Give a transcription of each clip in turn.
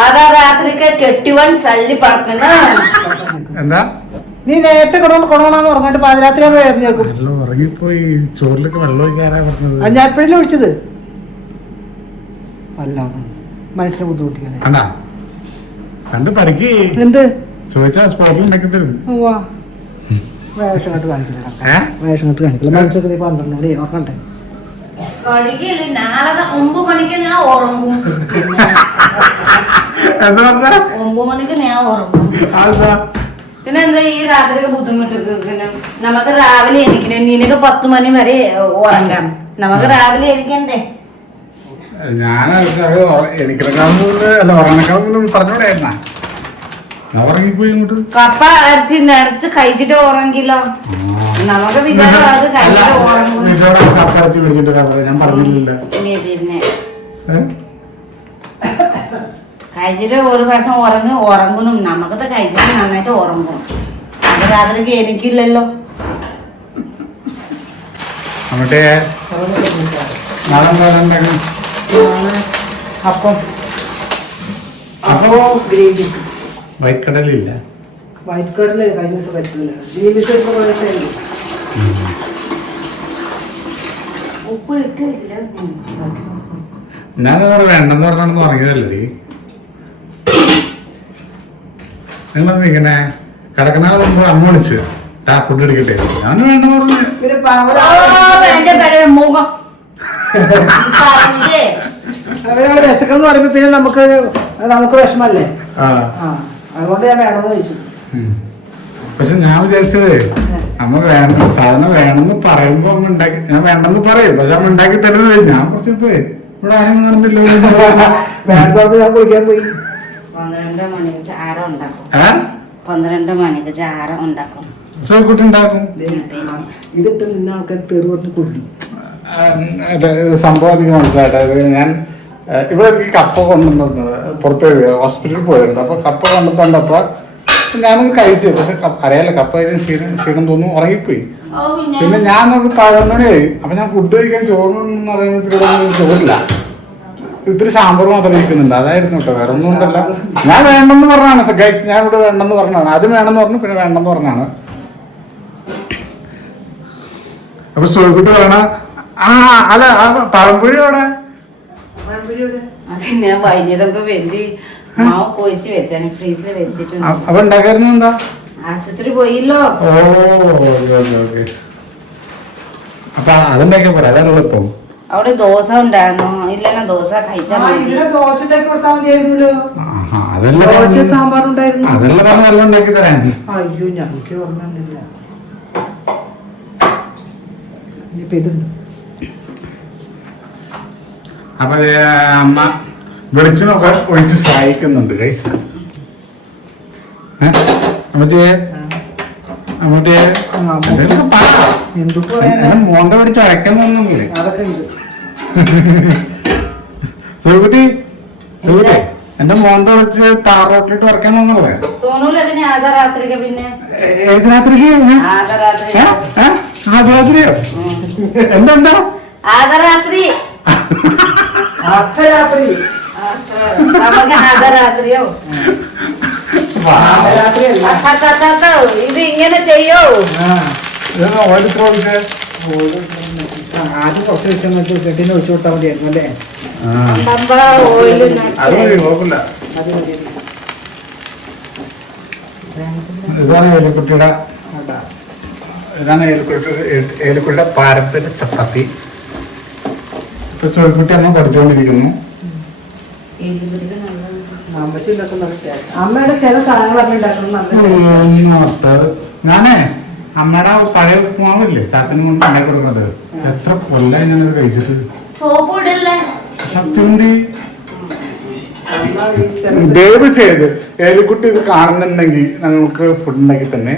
ആധാ രാത്രിക്ക് കെട്ടിവൻ ശല്യ പറക്കണ എന്താ? നീ നേരത്തെ കൊണ്ടുവന്ന് കൊണ്ടുവന്നാന്ന് പറഞ്ഞിട്ട് പാതിരാത്രി ആകുമ്പോൾ എഴുന്നേക്കും വെള്ളം ഉറങ്ങിപ്പോയി. ചോറിലൊക്കെ വെള്ളം ഒഴിക്കാറാ പറഞ്ഞത്? അത് ഞാൻ എപ്പോഴല്ലേ ഒഴിച്ചത്? അല്ല മനുഷ്യനെ ബുദ്ധിമുട്ടിക്കാനായി. അണ്ടാ കണ്ട് പഠിക്ക്. എന്ത്? ചോദിച്ചാ സ്പോട്ടിൽ ഉണ്ടാക്കി തരും. വേഷം കെട്ട് കാണിക്കില്ല. വേഷം കെട്ട് കാണിക്കില്ല. മനുഷ്യർക്ക് പന്ത്രണ്ട് മണി നോക്കണ്ടേ പഠിക്കില്ല നാളെ ഒമ്പത് മണിക്ക് ഞാൻ ഉറങ്ങും. എന്താ പറഞ്ഞ? ഒമ്പത് മണിക്ക് ഞാൻ ഉറങ്ങും. അതെന്താ? പിന്നെ എന്താ ഈ രാത്രിക്ക് ബുദ്ധിമുട്ട്? പിന്നെ നമുക്ക് രാവിലെ എണീക്കണേ. നിനക്ക് പത്ത് മണി വരെ ഉറങ്ങാം. നമുക്ക് രാവിലെ എണീക്കണ്ടേ? ഞാൻ പറഞ്ഞോടായിരുന്നാ ഉറങ്ങിപ്പോയി ഇങ്ങോട്ട്? കപ്പ അരച്ച് നടിച്ച് കഴിച്ചിട്ട് ഉറങ്ങില്ലോ നമുക്ക് വിചാരം അത് കഴിച്ചിട്ട് ഉറങ്ങും. ഞാൻ പറഞ്ഞില്ലല്ലോ. പിന്നെ? കഴിച്ചിട്ട് ഒരു പ്രാവശ്യം ഉറങ്ങി ഉറങ്ങണം നമുക്കത് കഴിച്ചിട്ട് നന്നായിട്ട് ഉറങ്ങും. അത് രാത്രിക്ക് എനിക്കില്ലല്ലോ. അപ്പം. അപ്പോ ഗ്രീൻ പീസ് വൈറ്റ് കടലില്ല വൈറ്റ് കഴിഞ്ഞ ദിവസം വെച്ചതില്ല ഇപ്പോൾ ഉപ്പ് ഇട്ടില്ല ഞാൻ നിന്നോട് വേണ്ടെന്ന് പറഞ്ഞോണ്ടെന്ന് ഉറങ്ങിയതല്ലേ നിങ്ങളെന്താ ഇങ്ങനെ കിടക്കുന്ന മുമ്പ് അമ്മ വിളിച്ച് ടാ ഫുഡ് എടുക്കട്ടെ. ഞാൻ വേണ്ട പറഞ്ഞു വിശക്കെന്ന് പറയുമ്പോ പിന്നെ നമുക്ക് നമുക്ക് വിഷമല്ലേ? ആ. ആ അതുകൊണ്ട് ഞാൻ വേണമെന്ന് ചോദിച്ചു. പക്ഷെ ഞാൻ വിചാരിച്ചത് അമ്മ വേണം സാധനം വേണമെന്ന് പറയുമ്പോ അമ്മ ഉണ്ടാക്കി ഞാൻ വേണ്ടെന്ന് പറയും. പക്ഷെ അമ്മ ഉണ്ടാക്കി തരുന്നത് ഞാൻ കുറച്ചിപ്പോ ഇവിടെ ആരും കാണുന്നില്ലോ ഞാൻ കുളിക്കാൻ പോയി. പന്ത്രണ്ട് മണിക്ക് ചാര ഉണ്ടാക്കും. ഏ? പന്ത്രണ്ട് മണിക്ക് ചാര ഉണ്ടാക്കും. ചോക്കുട്ടി ഉണ്ടാക്കും. ഇതിട്ട് നിന്ന ആൾക്കാർ സംഭവം എനിക്ക് മനസ്സിലായിട്ട് ഞാൻ ഇവിടെ എനിക്ക് കപ്പ കൊണ്ടുവന്നത് പുറത്ത് ഹോസ്പിറ്റലിൽ പോയിട്ടുണ്ട്. അപ്പൊ കപ്പ കൊണ്ടുവന്നപ്പോ ഞാനത് കഴിച്ചു. പക്ഷെ അറിയാലോ കപ്പ കഴിച്ച ക്ഷീണം ക്ഷീണം തോന്നുന്നു ഉറങ്ങിപ്പോയി. ഓ പിന്നെ? ഞാൻ നോക്കി പതിനൊന്ന് മണിയായി. അപ്പൊ ഞാൻ ഫുഡ് കഴിക്കാൻ ചോറെന്ന് പറയുമ്പോൾ ചോറില്ല. ഇത്തിരി സാമ്പാർ മാത്രം ഇരിക്കുന്നുണ്ട്. അതായിരുന്നു കേട്ടോ. വേറെ ഒന്നും ഉണ്ടല്ല. ഞാൻ വേണ്ടെന്ന് പറഞ്ഞാണ് ഗൈസ് ഞാൻ ഇവിടെ വേണ്ടെന്ന് പറഞ്ഞാണ് ആദ്യം വേണമെന്ന് പറഞ്ഞു പിന്നെ വേണ്ടെന്ന് പറഞ്ഞാണ്. അപ്പൊ സോയിക്കുട്ടി പറയണ ആ അല്ല ആ പഴംപൊരി അവിടെ അത് ഞാൻ മാവ് കൊഴിച്ച് വെച്ചാണ്. ഫ്രീസിൽ വെച്ചിട്ടുണ്ട്. അപ്പൊ ഉണ്ടാക്കായിരുന്നു എന്താ? ആശുപത്രി പോയില്ലോ. ഓ ഓക്കെ ഓക്കെ ഓക്കെ അപ്പൊ അതുണ്ടാക്കിയാ പോരാ. അതാണ് എളുപ്പം അവിടെ ദോശ ഉണ്ടായിരുന്നു. ഇല്ലെന്നാ ദോശ കഴിച്ചാൽ മതി. ദോശ സാമ്പാർ ഉണ്ടായിരുന്നു അതെല്ലാം പറഞ്ഞ് എല്ലാം ഉണ്ടാക്കി തരാൻ അയ്യോ ഞങ്ങൾക്ക് ഓർമ്മയില്ല ഇനിയിപ്പോ ഇതുണ്ട്. അപ്പൊ ദേ അമ്മ വെളിച്ചമൊക്കെ ഒഴിച്ച് സഹായിക്കുന്നുണ്ട് അമ്മച്ചേ എന്തൊക്കെ മോന്ത പിടിച്ച് തോന്നുന്നില്ലേ? അതൊക്കെ ഉണ്ട്. സുഖുട്ടി എന്റെ മോന്ത വിളിച്ച് താർ റോട്ടിലിട്ട് ഉറക്കാൻ പിന്നെ ഏത് രാത്രിക്ക്? ആദരാത്രിയോ രാത്രി ഏ? ഏ? ആദ്യ രാത്രിയോ എന്താ എന്താ? അർദ്ധരാത്രി. നമുക്ക് ആധാ രാത്രിയോ അർദ്ധരാത്രിയല്ല അത്താത്താത്ത, ഇത് ഇങ്ങനെ ചെയ്യോ ആദ്യം കുറച്ച് വെച്ചാൽ മതി കെട്ടിന് ഒഴിച്ചു കൊടുത്താൽ മതിയായിരുന്നു അല്ലേ? അത് മതി കുഴപ്പമില്ല. ഇതാണ് ഏലക്കുട്ടിയുടെ. ഇതാണ് പാരമ്പര്യ ചപ്പാത്തി. ഇപ്പൊ സുഹൃക്കുട്ടി അമ്മ പഠിച്ചുകൊണ്ടിരിക്കുന്നു അമ്മച്ചി ഉണ്ടാക്കുന്ന നല്ല taste. അമ്മയുടെ ചില ഉണ്ടാക്കുന്നത് ഞാനേ അമ്മയുടെ പഴയ ഉപ്പുമാവില്ലേ ചാത്തനും കൊണ്ട് ഉണ്ടാക്കി കൊടുക്കുന്നത്. എത്ര കൊല്ലായി ഞാനത് കഴിച്ചിട്ട്. സത്യമുണ്ട് ദയവ് ചെയ്ത് ഏലിക്കുട്ടി ഇത് കാണുന്നുണ്ടെങ്കിൽ ഞങ്ങൾക്ക് ഫുഡ് ഉണ്ടാക്കി തന്നെ.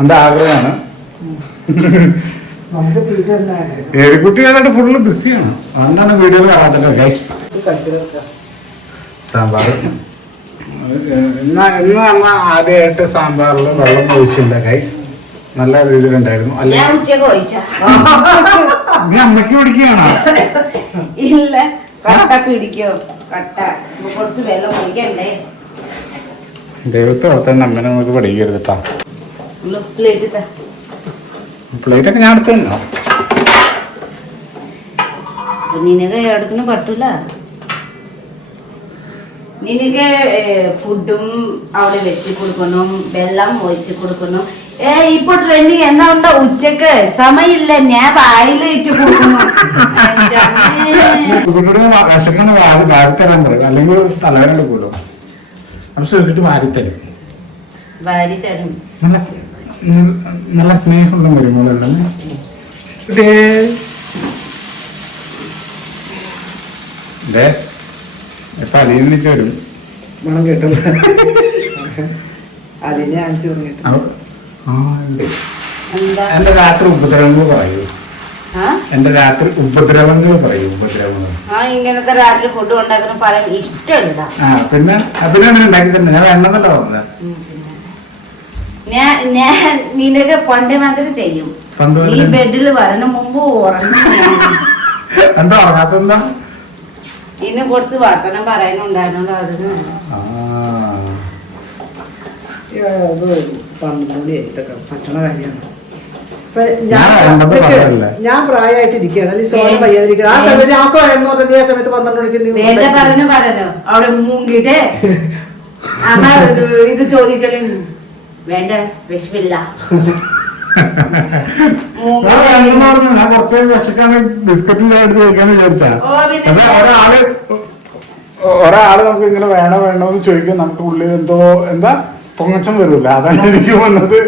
എന്റെ ആഗ്രഹമാണ്. നമുക്ക് ഏലിക്കുട്ടി ആയിട്ട് ഫുള്ള് ബിസിയാണ് അതുകൊണ്ടാണ് വീഡിയോ കാണാത്തത്. ഗൈസ്. സാമ്പാർ? ഇന്ന് ഇന്ന് അമ്മ ആദ്യമായിട്ട് സാമ്പാറിൽ വെള്ളം ഒഴിച്ചില്ല ഗൈസ് നല്ല രീതിയിലുണ്ടായിരുന്നു. അല്ല ഉച്ചയ്ക്ക് ഒഴിച്ച. നീ അമ്മയ്ക്ക് പിടിക്കുകയാണോ? ഇല്ല കട്ട പിടിക്കോ കട്ട. കുറച്ച് വെള്ളം ഒഴിക്കണ്ടേ? ദൈവത്തെ ഓർത്താൻ നമ്മനെ നമുക്ക് പഠിക്കരുത് കേട്ടോ പ്ലേറ്റ് ഞാൻ എടുത്തു നിനക്ക് എടുക്കുന്ന പറ്റൂല. നിനക്ക് ഫുഡും അവിടെ വെച്ച് കൊടുക്കണം വെള്ളം ഒഴിച്ച് കൊടുക്കണം. ഏ ഇപ്പൊ ട്രെൻഡിങ് എന്താ ഉണ്ടാ ഉച്ചയ്ക്ക്? സമയമില്ല ഞാൻ വായിലിട്ട് കൊടുക്കുന്നു. വിശക്കണ വാരി വാരിത്തരാൻ പറയും. അല്ലെങ്കിൽ തലവേദന എടുക്കുമല്ലോ അപ്പൊ സുഖിട്ട് വാരിത്തരും. വാരി തരും നല്ല നല്ല സ്നേഹമുള്ള മരുമകളല്ലേ? ഇതേ ഇപ്പൊ അലിയിലേക്ക് വരും. മണം കേട്ടു. അതിനെ അഞ്ചു പറഞ്ഞിട്ട് എന്റെ രാത്രി ഉപദ്രവങ്ങൾ പറയൂ. എന്റെ രാത്രി ഉപദ്രവങ്ങൾ പറയൂ ഉപദ്രവങ്ങൾ. ഇങ്ങനത്തെ രാത്രി ഫുഡ് ഉണ്ടാക്കുന്ന പറയാൻ ഇഷ്ടമില്ല ആ പിന്നെ അതിനാണ് ഉണ്ടാക്കി തന്നെ. ഞാൻ വേണ്ടെന്നല്ല പറഞ്ഞത്. ഞാൻ ഞാൻ നിനക്ക് പണ്ട് മാത്രം ചെയ്യും. ഈ ബെഡിൽ വരണ മുമ്പ് ഉറങ്ങും. എന്താ ഉറങ്ങാത്തെന്താ ഇന്ന് കുറച്ച് വർത്തനം പറയാനുണ്ടായിരുന്നല്ലോ അതിന് അത് പന്ത്രണ്ട് കാര്യമാണ്. ഞാൻ? ഞാൻ പ്രായമായിട്ടിരിക്കുകയാണ്. അല്ലെങ്കിൽ സോന പയ്യാതിരിക്കണം ആ സമയത്ത് ഞാൻ പറഞ്ഞാൽ ആ സമയത്ത് പന്ത്രണ്ട് മണിക്ക് നീ വേണ്ട പറഞ്ഞു പറഞ്ഞോ അവിടെ മൂങ്ങിട്ട് അമ്മ ഇത് ചോദിച്ചാലും വേണ്ട വിഷമില്ല ഞാൻ പറഞ്ഞു. ഞാൻ കുറച്ച് വിശക്കാണ്. ബിസ്ക്കറ്റും ചായ എടുത്ത് കഴിക്കാന്ന് വിചാരിച്ചാ. പക്ഷെ ഒരാൾ ഒരാൾ നമുക്ക് ഇങ്ങനെ വേണോ വേണോ എന്ന് ചോദിക്കും. നമുക്ക് ഉള്ളിൽ എന്തോ എന്താ? പൊങ്ങച്ചം വരൂല. അതാണ് എനിക്ക് വന്നത്.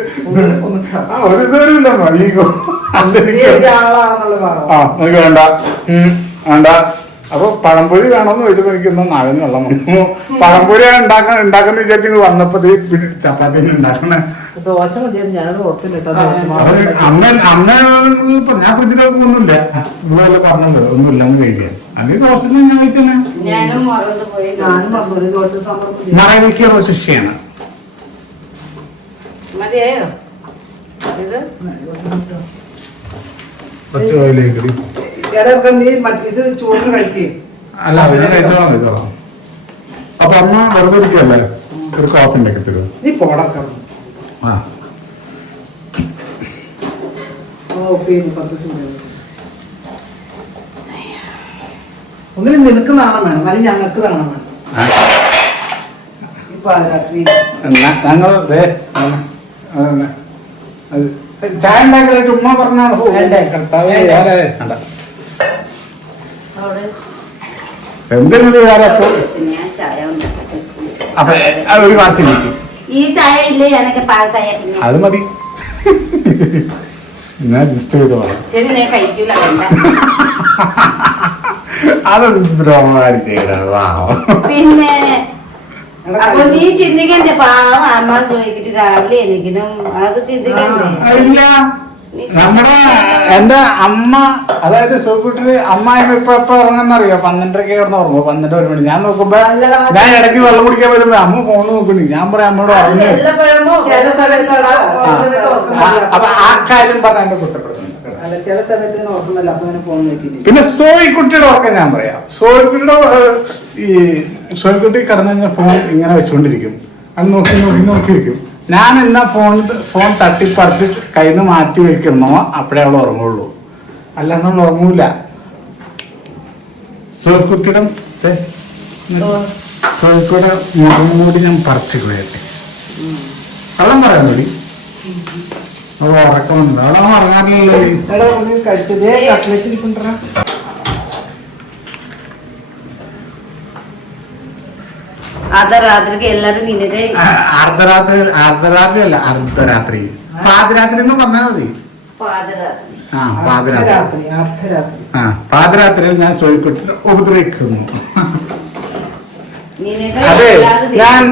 ആ ഒരു ഇത് വരില്ല ഈഗോ ആ എനിക്ക് വേണ്ട. വേണ്ട. അപ്പൊ പഴംപൊരി വേണമെന്ന് ചോദിച്ചപ്പോ എനിക്ക് ഇന്ന് നാവിന് വെള്ളം വന്നു. പഴംപൊരി ഉണ്ടാക്കാൻ ഉണ്ടാക്കുന്ന വിചാരിച്ചു വന്നപ്പോ ചപ്പാത്തി ഉണ്ടാക്കണേ. ദോശ മതിയായിരുന്നു ഞാനത് ഓർത്തില്ല. ദോശ അമ്മ അമ്മ ഇപ്പൊ ഞാൻ ഫ്രിഡ്ജിലൊക്കെ ഒന്നുമില്ല ഇതുപോലെ പറഞ്ഞത് ഒന്നുമില്ല എന്ന് കഴിക്കാൻ അല്ലെങ്കിൽ ദോശ ഞാൻ കഴിച്ചനെ പോയി. ഞാനും പറഞ്ഞു ദോശ സാമ്പാർ മതി. മറവിക്കുള്ള ശിക്ഷയാണ്. മതിയായോ? ഇത്? കുറച്ച് ഓയിലേക്ക് ഇടയ്ക്ക് നീ മറ്റ് ഇത് ചോറിന് കഴിക്കുകയും അല്ല അത് ഞാൻ കഴിച്ചോളാം കഴിച്ചോളാം. അപ്പൊ അമ്മ വെറുതെ ഇരിക്കല്ലേ ഒരു കോപ്പി ഉണ്ടാക്കി തരുമോ? നീ പോടക്കം. ആ. ഒന്നിന് നിനക്ക് നാണം വേണം അല്ലെങ്കിൽ ഞങ്ങൾക്ക് നാണം വേണം ഞങ്ങൾ ചായ ഉണ്ടാക്കല ചുമ്മാ പറഞ്ഞാണ് എന്തെങ്കിലും അപ്പൊ ഒരു ഗ്ലാസ് ഇരിക്കും. ഈ ചായ ഇല്ലേ എനിക്ക് പാൽ ചായ പിന്നെ. അത് മതി. ഞാൻ അഡ്ജസ്റ്റ് ചെയ്തോളാം ശരി ഞാൻ കഴിക്കൂല വേണ്ട. വാ പിന്നെ അപ്പൊ നീ ചിന്തിക്കണ്ടേ പാവം അമ്മ ചോദിച്ചിട്ട് രാവിലെ എനിക്കിനും അത് ചിന്തിക്കണ്ടേ? ഇല്ല. നമ്മുടെ എന്റെ അമ്മ അതായത് സുഖുട്ടിന് അമ്മായി ഇപ്പൊ എപ്പോ ഇറങ്ങുന്നറിയോ? പന്ത്രണ്ടരക്ക് ഇറന്ന് ഉറങ്ങും. പന്ത്രണ്ട് ഒരു മണി. ഞാൻ നോക്കുമ്പോ ഞാൻ ഇടയ്ക്ക് വെള്ളം കുടിക്കാൻ വരുമ്പോ അമ്മ ഫോൺ നോക്കണി ഞാൻ പറയാം അമ്മയോട് ഉറങ്ങി. ചില സമയത്താണ് ആ, ആ, അപ്പൊ ആ കാര്യം പറഞ്ഞ എന്റെ നോക്കിയിട്ട് പിന്നെ സോയിക്കുട്ടിയുടെ ഉറക്കം ഞാൻ പറയാം. സോയിക്കുട്ടിയുടെ ഈ സോയിക്കുട്ടി കടന്നു കഴിഞ്ഞാൽ ഫോൺ ഇങ്ങനെ വെച്ചുകൊണ്ടിരിക്കും അത് നോക്കി നോക്കി നോക്കിയിരിക്കും ഞാൻ എന്നാ ഫോൺ ഫോൺ തട്ടിപ്പറിച്ച് കയ്യിൽ നിന്ന് മാറ്റി വെക്കണോ അപ്പോഴേ അവൾ ഉറങ്ങുള്ളൂ. അല്ലാണ്ട് അവൾ ഉറങ്ങൂല സോയിക്കുട്ടിയുടെ ദേ, സോയിക്കുട്ടിയുടെ മുഖം കൂടി ഞാൻ പറിച്ചു കളയട്ടെ കള്ളം പറയാൻ വേണ്ടി. അവൾ ഉറക്കമുണ്ട് അവളെ ഉറങ്ങാറില്ലല്ലോ. അർദ്ധരാത്രിക്ക് എല്ലാരും നിനക്ക് അർദ്ധരാത്രി അർദ്ധരാത്രി അല്ല അർദ്ധരാത്രി. പാതിരാത്രി എന്ന് പറഞ്ഞാൽ മതി. ആ പാതിരാത്രി. ആ പാതിരാത്രിയിൽ ഞാൻ സോയിക്കുട്ടിനെ ഉപദ്രവിക്കുന്നു. അതെ ഞാൻ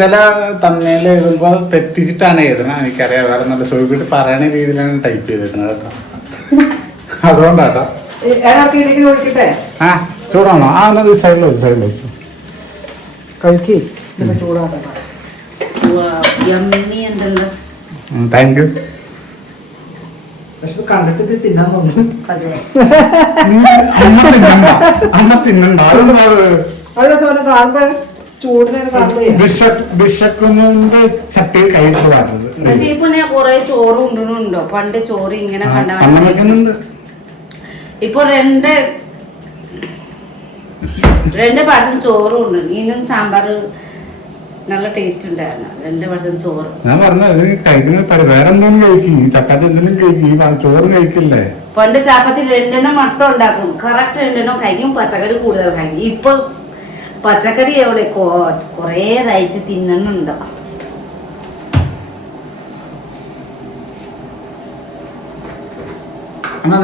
ചില തമ്മിൽ എഴുതുമ്പോ തെറ്റിച്ചിട്ടാണ് എഴുതുന്നത്. എനിക്കറിയാം വേറെ നല്ല സോയിക്കുട്ടി പറയണ രീതിയിലാണ് ടൈപ്പ് ചെയ്തിരുന്നത് കേട്ടോ. അതുകൊണ്ടാട്ടോ. ചൂടാണോ? ആ എന്നാൽ സൈഡിൽ സൈഡിൽ വെച്ചു. കഴിക്കേ. പിന്നെ ചൂടാക്കണം താങ്ക് യു പക്ഷെ കണ്ടിട്ട് ഇത് തിന്നാൻ തോന്നുന്നു. അതെ. അമ്മ തിന്നണ്ട. അമ്മ തിന്നണ്ട. അതൊന്നും അത്? അവിടെ സോനെ കാണുമ്പോ ചൂടിനെ കാണുമ്പോ ബിഷപ്പ് ബിഷപ്പിന്റെ ചട്ടിയിൽ കൈയിട്ട് പാടുന്നത് പക്ഷെ ഇപ്പൊ ഞാൻ കൊറേ ചോറ് ഉണ്ടുണ്ടോ പണ്ട് ചോറ് ഇങ്ങനെ കണ്ട ഇപ്പൊ രണ്ട് രണ്ട് പാർസൽ ചോറും ഉണ്ട് ഇന്നും സാമ്പാർ നല്ല ടേസ്റ്റ് ഉണ്ടായിരുന്നു. രണ്ട് പാർസൽ ചോറ്. ഞാൻ പറഞ്ഞു കഴിക്കുന്ന വേറെ എന്തെങ്കിലും കഴിക്കും. ഈ ചപ്പാത്തി എന്തെങ്കിലും കഴിക്കും. ചോറ് കഴിക്കില്ലേ? പണ്ട് ചാപ്പത്തി രണ്ടെണ്ണം മട്ട ഉണ്ടാക്കും. കറക്റ്റ് രണ്ടെണ്ണം കഴിക്കും. പച്ചക്കറി കൂടുതൽ കഴിക്കും. ഇപ്പൊ പച്ചക്കറി എവിടെ? കൊറേ റൈസ് തിന്നണുണ്ടോ.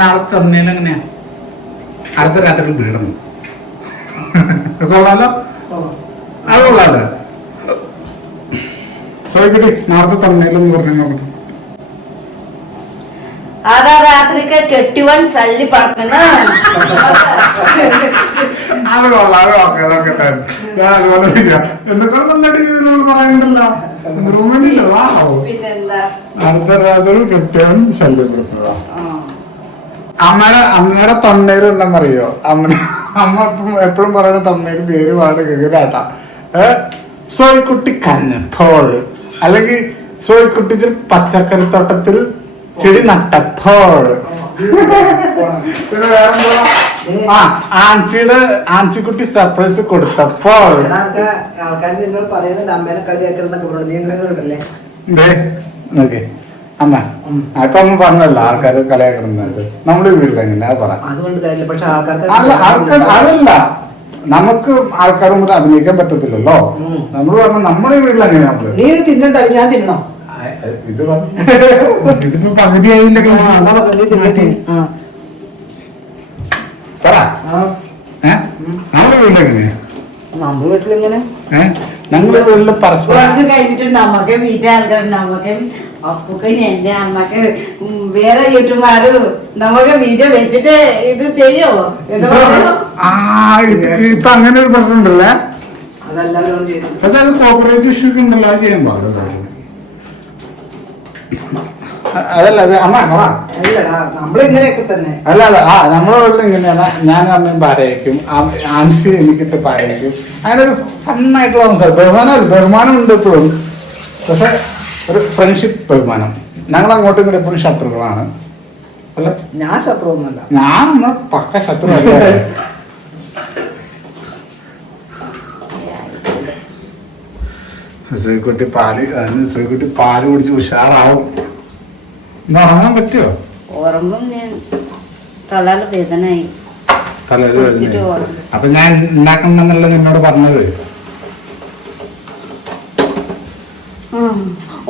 നാളെ എങ്ങനെയാ? അടുത്ത രാത്രി വീടണം? കൊള്ളാലോ? അത് കൊള്ളാലോ. സോയിക്കട്ടി നാളത്തെ തന്നേലും പറഞ്ഞു നോക്കട്ടെ അതാ രാത്രിക്ക് കെട്ടിവൻ ശല്യ പറക്കണ അത് കൊള്ളാം അത് ഓക്കെ നോക്കട്ടെ ഞാൻ അതുപോലെ എന്തൊക്കെ നന്നായിട്ട് റൂമിലുണ്ട് വാഹോ പിന്നെന്താ? അടുത്ത രാത്രി കെട്ടിയവൻ ശല്യപ്പെടുത്തുക. അമ്മയുടെ അമ്മയുടെ തൊണ്ടയിലുണ്ടെന്നറിയോ അമ്മ അമ്മ എപ്പം എപ്പോഴും പറയുന്ന തമ്മയുടെ പേര് പാട് കേട്ടാ സോയിക്കുട്ടി കഞ്ഞപ്പോൾ. അല്ലെങ്കിൽ സോയ്ക്കുട്ടി പച്ചക്കറി തോട്ടത്തിൽ ചെടി നട്ടപ്പോൾ. ആ ആൻസിയുടെ ആൻസിക്കുട്ടി സർപ്രൈസ് കൊടുത്തപ്പോൾ. ആൾക്കാർ നിങ്ങൾ പറയുന്നുണ്ട് അമ്മേനെ കളിയാക്കണമെന്നൊക്കെ പറഞ്ഞു. നോക്ക്. അമ്മ. അപ്പൊ അമ്മ പറഞ്ഞല്ലോ ആൾക്കാർ കളിയാക്കണമെന്നത് നമ്മുടെ വീട്ടിൽ എങ്ങനെ അത് പറയാം അല്ല ആൾക്കാർ അതല്ല. നമുക്ക് ആൾക്കാരും കൂടെ അഭിനയിക്കാൻ പറ്റത്തില്ലല്ലോ. നമ്മൾ പറഞ്ഞ നമ്മുടെ വീട്ടിൽ എങ്ങനെയാ നീ തിന്നണ്ട ഞാൻ തിന്നോ ഇത് ഇതിപ്പോ പകുതിയായില്ല ആ, എന്നാ പറഞ്ഞോ, നീ ആ. പറ. നമ്മുടെ വീട്ടിൽ എങ്ങനെയാ? നമ്മുടെ വീട്ടിലിങ്ങനെ? ഏ? ഞങ്ങളുടെ വീട്ടിൽ പരസ്പരം കഴിഞ്ഞിട്ട് നമുക്ക് വീട്ടുകാർക്ക് നമുക്ക് അപ്പൊക്കെ എന്റെ അമ്മയ്ക്ക് വേറെ യൂട്യൂബാര് നമുക്ക് വീഡിയോ വെച്ചിട്ട് ഇത് ചെയ്യോ? എന്ന് ആ ഇത് ഇപ്പൊ അങ്ങനെ ഒരു പ്രശ്നം ഉണ്ടല്ലേ? ചെയ്തു അതായത് കോപ്പറേറ്റ് ഇഷ്യൂ ഉണ്ടല്ലോ അത് ചെയ്യാൻ പാടില്ല അതല്ല അത് അമ്മ പറ അല്ലടാ നമ്മളിങ്ങനെയൊക്കെ തന്നെ. അല്ല അല്ല ആ നമ്മുടെ വീട്ടിൽ ഇങ്ങനെയാണ്. ഞാൻ അമ്മയും പാരയക്കും ആൻസി എനിക്കിട്ട് പാരയക്കും അങ്ങനെ ഒരു ഫണ്ണായിട്ടുള്ള സംസാരം. ബഹുമാനം ബഹുമാനം ഉണ്ട് ഇപ്പോഴും. പക്ഷെ ഒരു ഫ്രണ്ട്ഷിപ്പ് ബഹുമാനം. ഞങ്ങൾ അങ്ങോട്ടും ഇങ്ങോട്ടും എപ്പോഴും ശത്രുക്കളാണ്. അല്ല? ഞാൻ ശത്രു ഞാൻ പക്ക ശത്രു അല്ലേ ശ്രീകുട്ടി പാൽ ശ്രീക്കുട്ടി ശ്രീകുട്ടി പാൽ കുടിച്ച് ഉഷാറാവും. ഇന്ന് ഉറങ്ങാൻ പറ്റുമോ ഉറങ്ങും ഞാൻ. വേദനയായി. തലയിൽ. അപ്പൊ ഞാൻ ഉണ്ടാക്കണമെന്നല്ല നിന്നോട് പറഞ്ഞത്.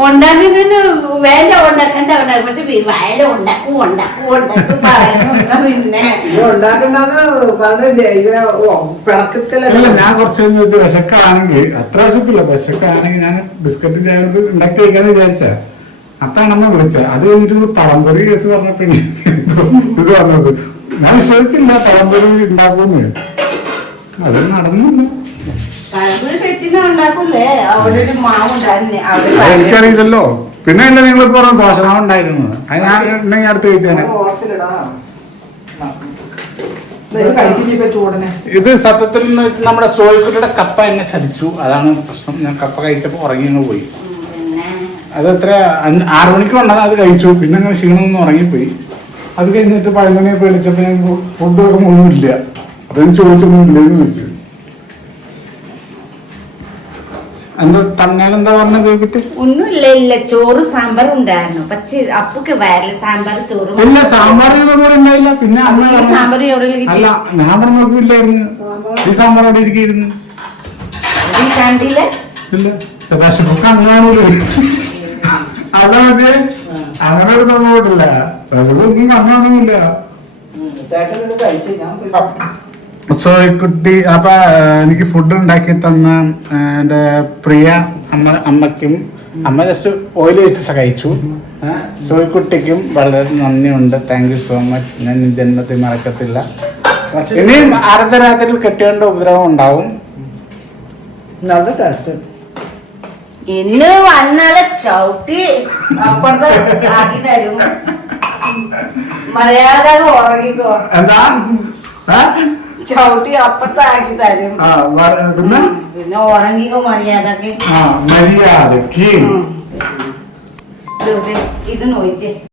ഉണ്ടാക്കുന്നതിന് വേണ്ട ഉണ്ടാക്കണ്ട ഉണ്ടാക്കും. പക്ഷെ വയല ഉണ്ടാക്കും ഉണ്ടാക്കും ഉണ്ടാക്കും പറയുന്നുണ്ട് പിന്നെ? ഇത് ഉണ്ടാക്കണ്ടെന്ന് പറഞ്ഞില്ലേ? ഇത് ഓ, പിണക്കത്തിലല്ല അല്ല ഞാൻ കുറച്ച് കഴിഞ്ഞ് വെച്ച് വിശക്കാണെങ്കിൽ അത്ര വിശക്കില്ല വിശക്കാണെങ്കിൽ ഞാൻ ബിസ്ക്കറ്റ് ചായ ഉണ്ടാക്കി കഴിക്കാന്ന് വിചാരിച്ച. അപ്പാണ് അമ്മ വിളിച്ചത്. അത് കഴിഞ്ഞിട്ട് ഒരു പഴംപൊരി കേസ് പറഞ്ഞപ്പോ ഇത് വന്നത് ഞാൻ വിശ്വസിച്ചില്ല പഴംപൊരി ഉണ്ടാക്കുമെന്ന്. അത് നടന്നില്ല. എനിക്കറിയില്ലല്ലോ. പിന്നെ അല്ല നിങ്ങൾ പറഞ്ഞു ദോഷമാവ് ഉണ്ടായിരുന്നു? അത് ഞാൻ ഉണ്ടെങ്കിൽ അടുത്ത് ചോദിച്ചാൽ ഇത് സത്യത്തിൽ നമ്മുടെ സോയിക്കുട്ടിയുടെ കപ്പ എന്നെ ചലിച്ചു അതാണ് പ്രശ്നം. ഞാൻ കപ്പ കഴിച്ചപ്പോൾ ഉറങ്ങി അങ്ങ് പോയി. അത് എത്ര ആറു മണിക്ക് വന്നത് അത് കഴിച്ചു. പിന്നെ അങ്ങനെ ക്ഷീണമൊന്നും ഉറങ്ങിപ്പോയി. അത് കഴിഞ്ഞിട്ട് പതിനൊന്നിനെ പേടിച്ചപ്പോൾ ഞാൻ ഫുഡ് ഒക്കെ ഒന്നുമില്ല ഇല്ല ഞാൻ ചോദിച്ചൊന്നും ഇല്ലെന്ന് ചോദിച്ചു എന്താ തന്നേലെന്താ പറഞ്ഞ ചോദിക്കട്ടെ ഒന്നുമില്ല ഇല്ല. ചോറ് സാമ്പാർ ഉണ്ടായിരുന്നു. പക്ഷേ അപ്പൊക്കെ വയറിൽ സാമ്പാർ ചോറ് ഇല്ല സാമ്പാർ ഇതൊന്നും കൂടെ ഉണ്ടായില്ല. പിന്നെ അമ്മ സാമ്പാർ അല്ല ഞാൻ ഇവിടെ നോക്കിയില്ലായിരുന്നു ഈ സാമ്പാർ അവിടെ ഇരിക്കുന്നു കണ്ടില്ല ഇല്ല. സദാശിവക്ക് അങ്ങാണൂല്ലോ അതാ വെച്ചേ അങ്ങനെ ഒരു സംഭവമില്ല. ഒന്നും കണ്ണാണുമില്ല ചേട്ടൻ കുട്ടി അപ്പൊ എനിക്ക് ഫുഡ് ഉണ്ടാക്കി തന്ന എന്റെ എന്റെ പ്രിയ അമ്മ അമ്മയ്ക്കും അമ്മ ജസ്റ്റ് ഓയിൽ വെച്ച് സഹായിച്ചു സോയിക്കുട്ടിക്കും വളരെ നന്ദിയുണ്ട്. താങ്ക് യു സോ മച്ച് ഞാൻ ഈ ജന്മത്തിൽ മറക്കത്തില്ല. ഇനിയും അർദ്ധരാത്രിയിൽ കെട്ടിയോണ്ട ഉപദ്രവം ഉണ്ടാവും. നല്ല ടേസ്റ്റ് ഇന്ന് വന്നാൽ ചവിട്ടി അപ്പുറത്തെ ആക്കി തരും. മര്യാദ ഉറങ്ങിക്കോ. എന്താ? ചവിട്ടി അപ്പുറത്താക്കി തരും. പിന്നെ? ഉറങ്ങിക്കോ മര്യാദയ്ക്ക്. മര്യാദയ്ക്ക്. ഇത് നോയിച്ചേ.